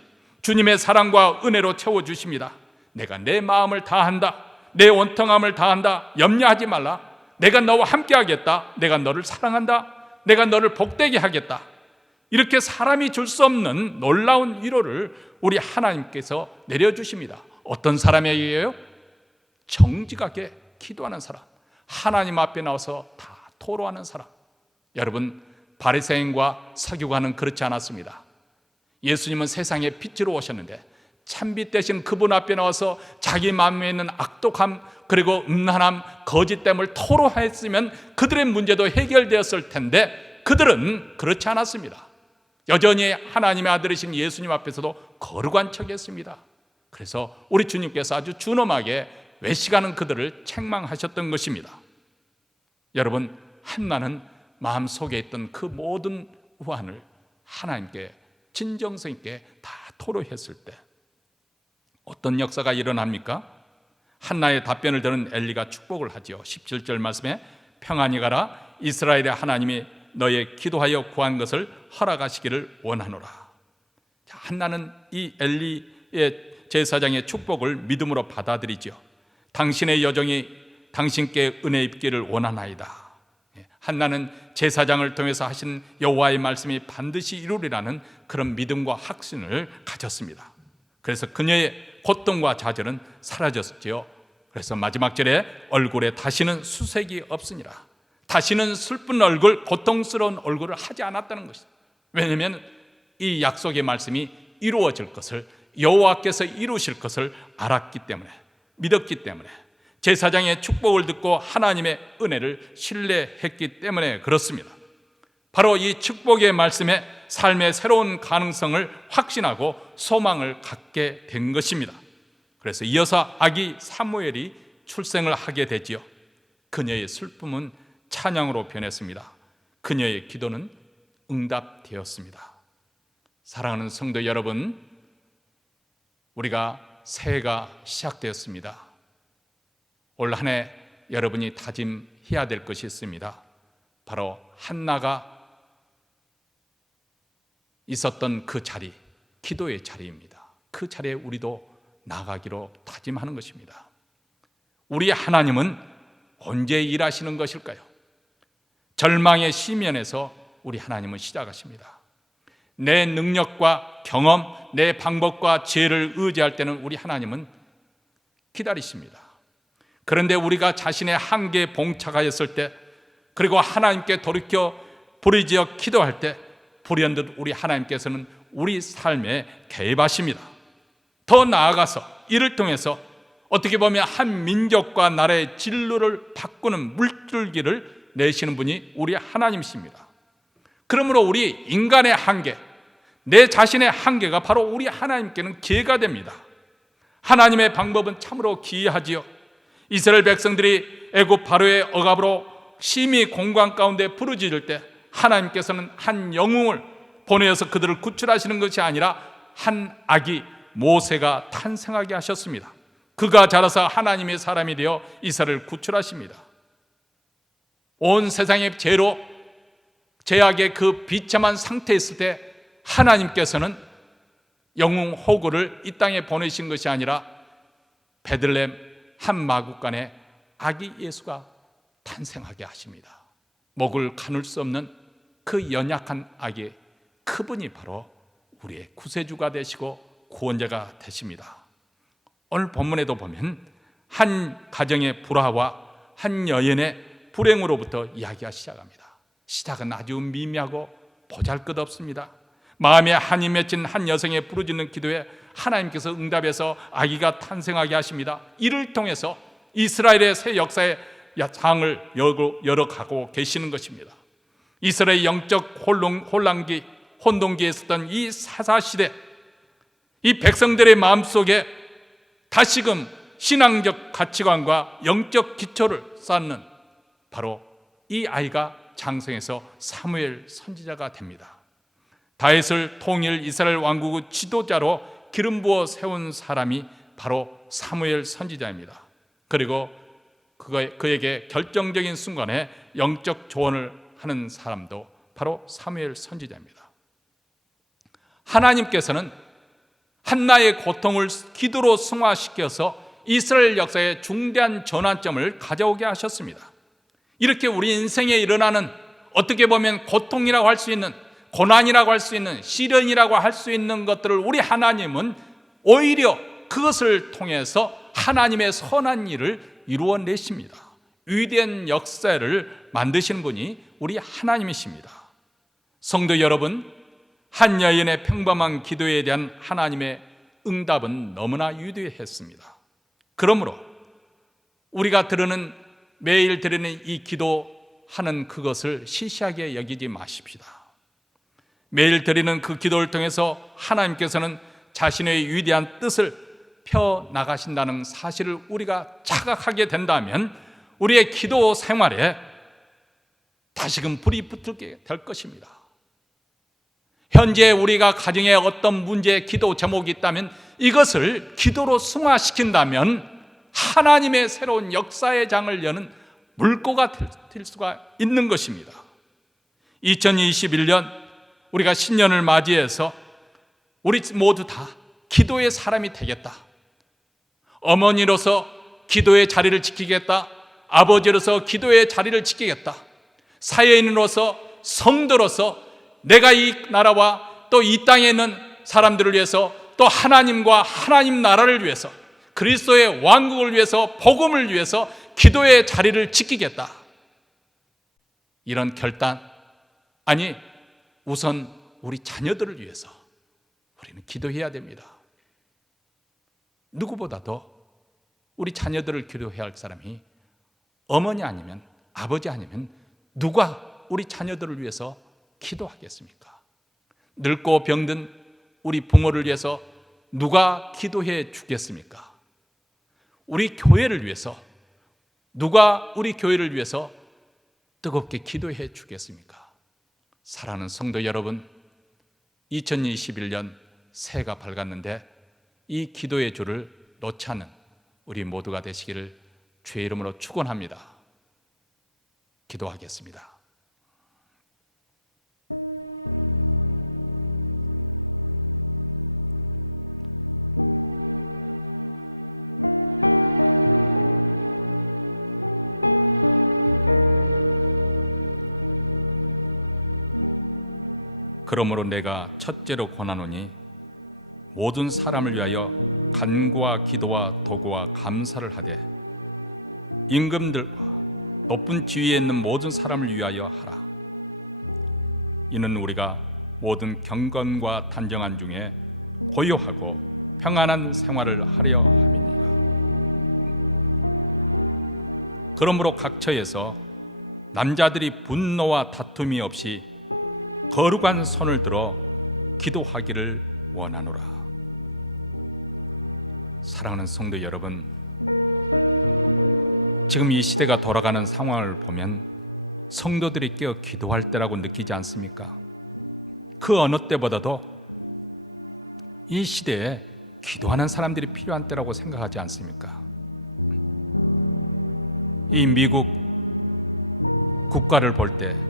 주님의 사랑과 은혜로 채워주십니다. 내가 내 마음을 다한다, 내 원통함을 다한다, 염려하지 말라, 내가 너와 함께 하겠다, 내가 너를 사랑한다, 내가 너를 복되게 하겠다. 이렇게 사람이 줄 수 없는 놀라운 위로를 우리 하나님께서 내려주십니다. 어떤 사람에게요? 정직하게 기도하는 사람, 하나님 앞에 나와서 다 토로하는 사람. 여러분, 바리새인과 서기관은 그렇지 않았습니다. 예수님은 세상에 빛으로 오셨는데 참빛 대신 그분 앞에 나와서 자기 마음에 있는 악독함, 그리고 음란함, 거짓됨을 토로했으면 그들의 문제도 해결되었을 텐데 그들은 그렇지 않았습니다. 여전히 하나님의 아들이신 예수님 앞에서도 거룩한 척했습니다. 그래서 우리 주님께서 아주 준엄하게 외식하는 그들을 책망하셨던 것입니다. 여러분, 한나는 마음속에 있던 그 모든 우환을 하나님께 진정성 있게 다 토로했을 때 어떤 역사가 일어납니까? 한나의 답변을 들은 엘리가 축복을 하지요. 17절 말씀에 평안히 가라, 이스라엘의 하나님이 너의 기도하여 구한 것을 허락하시기를 원하노라. 자, 한나는 이 엘리의 제사장의 축복을 믿음으로 받아들이지요. 당신의 여정이 당신께 은혜 입기를 원하나이다. 한나는 제사장을 통해서 하신 여호와의 말씀이 반드시 이루리라는 그런 믿음과 확신을 가졌습니다. 그래서 그녀의 고통과 좌절은 사라졌지요. 그래서 마지막 절에 얼굴에 다시는 수색이 없으니라. 다시는 슬픈 얼굴, 고통스러운 얼굴을 하지 않았다는 것이다. 왜냐하면 이 약속의 말씀이 이루어질 것을, 여호와께서 이루실 것을 알았기 때문에, 믿었기 때문에, 제사장의 축복을 듣고 하나님의 은혜를 신뢰했기 때문에 그렇습니다. 바로 이 축복의 말씀에 삶의 새로운 가능성을 확신하고 소망을 갖게 된 것입니다. 그래서 이어서 아기 사무엘이 출생을 하게 되지요. 그녀의 슬픔은 찬양으로 변했습니다. 그녀의 기도는 응답되었습니다. 사랑하는 성도 여러분, 우리가 새해가 시작되었습니다. 올 한 해 여러분이 다짐해야 될 것이 있습니다. 바로 한나가 있었던 그 자리, 기도의 자리입니다. 그 자리에 우리도 나가기로 다짐하는 것입니다. 우리 하나님은 언제 일하시는 것일까요? 절망의 시면에서 우리 하나님은 시작하십니다. 내 능력과 경험, 내 방법과 지혜를 의지할 때는 우리 하나님은 기다리십니다. 그런데 우리가 자신의 한계에 봉착하였을 때, 그리고 하나님께 돌이켜 부르짖어 기도할 때 불현듯 우리 하나님께서는 우리 삶에 개입하십니다. 더 나아가서 이를 통해서 어떻게 보면 한 민족과 나라의 진로를 바꾸는 물줄기를 내시는 분이 우리 하나님이십니다. 그러므로 우리 인간의 한계, 내 자신의 한계가 바로 우리 하나님께는 기회가 됩니다. 하나님의 방법은 참으로 기이하지요. 이스라엘 백성들이 애굽 바로의 억압으로 심히 공고한 가운데 부르짖을 때 하나님께서는 한 영웅을 보내어서 그들을 구출하시는 것이 아니라 한 아기 모세가 탄생하게 하셨습니다. 그가 자라서 하나님의 사람이 되어 이스라엘을 구출하십니다. 온 세상의 죄로 죄악의 그 비참한 상태에 있을 때 하나님께서는 영웅 호구를 이 땅에 보내신 것이 아니라 베들레헴 한 마구간에 아기 예수가 탄생하게 하십니다. 목을 가눌 수 없는 그 연약한 아기, 그분이 바로 우리의 구세주가 되시고 구원자가 되십니다. 오늘 본문에도 보면 한 가정의 불화와 한 여인의 불행으로부터 이야기가 시작합니다. 시작은 아주 미미하고 보잘것없습니다. 마음에 한이 맺힌 한 여성의 부르짖는 기도에 하나님께서 응답해서 아기가 탄생하게 하십니다. 이를 통해서 이스라엘의 새 역사의 장을 열어가고 계시는 것입니다. 이스라엘의 영적 혼동기에 있었던 이 사사시대, 이 백성들의 마음속에 다시금 신앙적 가치관과 영적 기초를 쌓는 바로 이 아이가 장성해서 사무엘 선지자가 됩니다. 다윗을 통일 이스라엘 왕국의 지도자로 기름 부어 세운 사람이 바로 사무엘 선지자입니다. 그리고 그에게 결정적인 순간에 영적 조언을 하는 사람도 바로 사무엘 선지자입니다. 하나님께서는 한나의 고통을 기도로 승화시켜서 이스라엘 역사의 중대한 전환점을 가져오게 하셨습니다. 이렇게 우리 인생에 일어나는 어떻게 보면 고통이라고 할 수 있는, 고난이라고 할 수 있는, 시련이라고 할 수 있는 것들을 우리 하나님은 오히려 그것을 통해서 하나님의 선한 일을 이루어내십니다. 위대한 역사를 만드시는 분이 우리 하나님이십니다. 성도 여러분, 한 여인의 평범한 기도에 대한 하나님의 응답은 너무나 위대했습니다. 그러므로 우리가 매일 드리는 이 기도하는 그것을 시시하게 여기지 마십시다. 매일 드리는 그 기도를 통해서 하나님께서는 자신의 위대한 뜻을 펴나가신다는 사실을 우리가 자각하게 된다면 우리의 기도 생활에 다시금 불이 붙게 될 것입니다. 현재 우리가 가정에 어떤 문제의 기도 제목이 있다면 이것을 기도로 승화시킨다면 하나님의 새로운 역사의 장을 여는 물꼬가 될 수가 있는 것입니다. 2021년 우리가 신년을 맞이해서 우리 모두 다 기도의 사람이 되겠다. 어머니로서 기도의 자리를 지키겠다. 아버지로서 기도의 자리를 지키겠다. 사회인으로서, 성도로서 내가 이 나라와 또 이 땅에 있는 사람들을 위해서, 또 하나님과 하나님 나라를 위해서, 그리스도의 왕국을 위해서, 복음을 위해서 기도의 자리를 지키겠다. 이런 결단, 아니 우선 우리 자녀들을 위해서 우리는 기도해야 됩니다. 누구보다도 우리 자녀들을 기도해야 할 사람이 어머니 아니면 아버지 아니면 누가 우리 자녀들을 위해서 기도하겠습니까? 늙고 병든 우리 부모를 위해서 누가 기도해 주겠습니까? 우리 교회를 위해서 누가 우리 교회를 위해서 뜨겁게 기도해 주겠습니까? 사랑하는 성도 여러분, 2021년 새해가 밝았는데 이 기도의 줄을 놓지 않는 우리 모두가 되시기를 주의 이름으로 축원합니다. 기도하겠습니다. 그러므로 내가 첫째로 권하노니 모든 사람을 위하여 간구와 기도와 도구와 감사를 하되 임금들 높은 지위에 있는 모든 사람을 위하여 하라. 이는 우리가 모든 경건과 단정한 중에 고요하고 평안한 생활을 하려 함이니라. 그러므로 각처에서 남자들이 분노와 다툼이 없이 거룩한 손을 들어 기도하기를 원하노라. 사랑하는 성도 여러분, 지금 이 시대가 돌아가는 상황을 보면 성도들이 깨어 기도할 때라고 느끼지 않습니까? 그 어느 때보다도 이 시대에 기도하는 사람들이 필요한 때라고 생각하지 않습니까? 이 미국 국가를 볼 때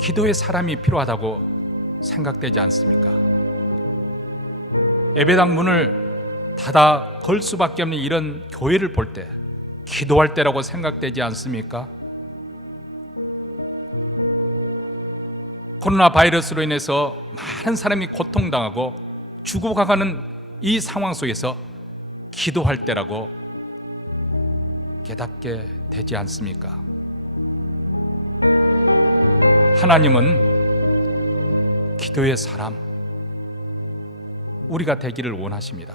기도의 사람이 필요하다고 생각되지 않습니까? 예배당 문을 닫아 걸 수밖에 없는 이런 교회를 볼 때 기도할 때라고 생각되지 않습니까? 코로나 바이러스로 인해서 많은 사람이 고통당하고 죽어가는 이 상황 속에서 기도할 때라고 깨닫게 되지 않습니까? 하나님은 기도의 사람, 우리가 되기를 원하십니다.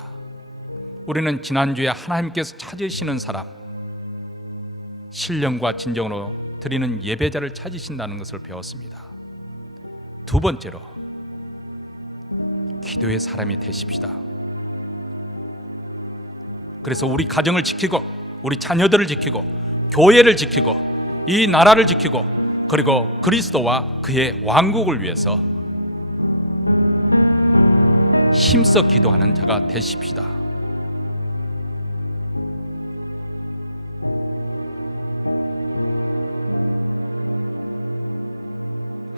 우리는 지난주에 하나님께서 찾으시는 사람, 신령과 진정으로 드리는 예배자를 찾으신다는 것을 배웠습니다. 두 번째로 기도의 사람이 되십시다. 그래서 우리 가정을 지키고 우리 자녀들을 지키고 교회를 지키고 이 나라를 지키고 그리고 그리스도와 그의 왕국을 위해서 앞서 기도하는 자가 되십시다.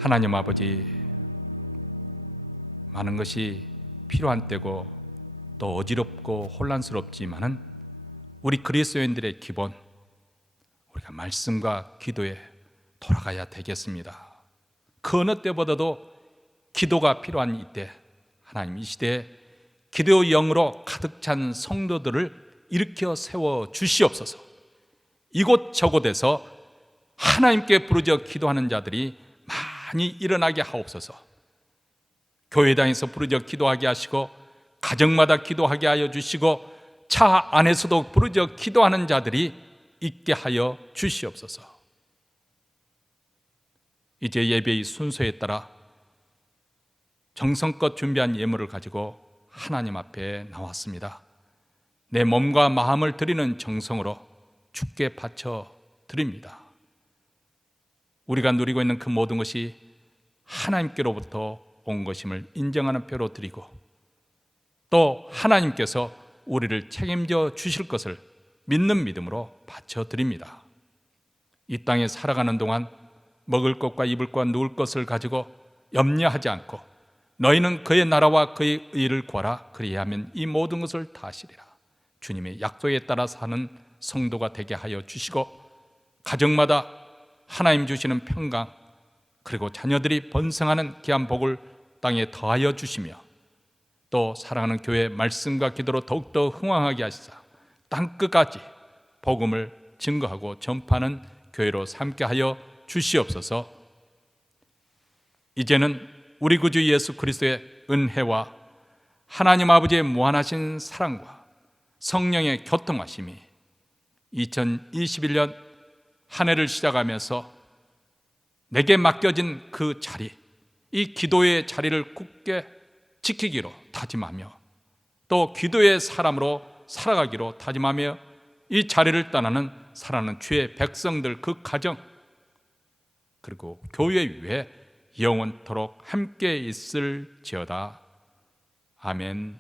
하나님 아버지, 많은 것이 필요한 때고 또 어지럽고 혼란스럽지만은 우리 그리스도인들의 기본, 우리가 말씀과 기도에 돌아가야 되겠습니다. 그 어느 때보다도 기도가 필요한 이때, 하나님 이 시대에 기도 영으로 가득 찬 성도들을 일으켜 세워 주시옵소서. 이곳저곳에서 하나님께 부르짖어 기도하는 자들이 많이 일어나게 하옵소서. 교회당에서 부르짖어 기도하게 하시고, 가정마다 기도하게 하여 주시고, 차 안에서도 부르짖어 기도하는 자들이 있게 하여 주시옵소서. 이제 예배의 순서에 따라 정성껏 준비한 예물을 가지고 하나님 앞에 나왔습니다. 내 몸과 마음을 드리는 정성으로 주께 바쳐 드립니다. 우리가 누리고 있는 그 모든 것이 하나님께로부터 온 것임을 인정하는 표로 드리고, 또 하나님께서 우리를 책임져 주실 것을 믿는 믿음으로 바쳐 드립니다. 이 땅에 살아가는 동안 먹을 것과 입을 것과 누울 것을 가지고 염려하지 않고, 너희는 그의 나라와 그의 의를 구하라, 그리하면 이 모든 것을 다 하시리라. 주님의 약속에 따라 사는 성도가 되게 하여 주시고, 가정마다 하나님 주시는 평강, 그리고 자녀들이 번성하는 귀한 복을 땅에 더하여 주시며, 또 사랑하는 교회 말씀과 기도로 더욱더 흥왕하게 하시사 땅끝까지 복음을 증거하고 전파하는 교회로 삼게 하여 주시옵소서. 이제는 우리 구주 예수 그리스도의 은혜와 하나님 아버지의 무한하신 사랑과 성령의 교통하심이 2021년 한 해를 시작하면서 내게 맡겨진 그 자리, 이 기도의 자리를 굳게 지키기로 다짐하며, 또 기도의 사람으로 살아가기로 다짐하며, 이 자리를 떠나는 사랑하는 주의 백성들, 그 가정, 그리고 교회 위에 영원토록 함께 있을지어다. 아멘.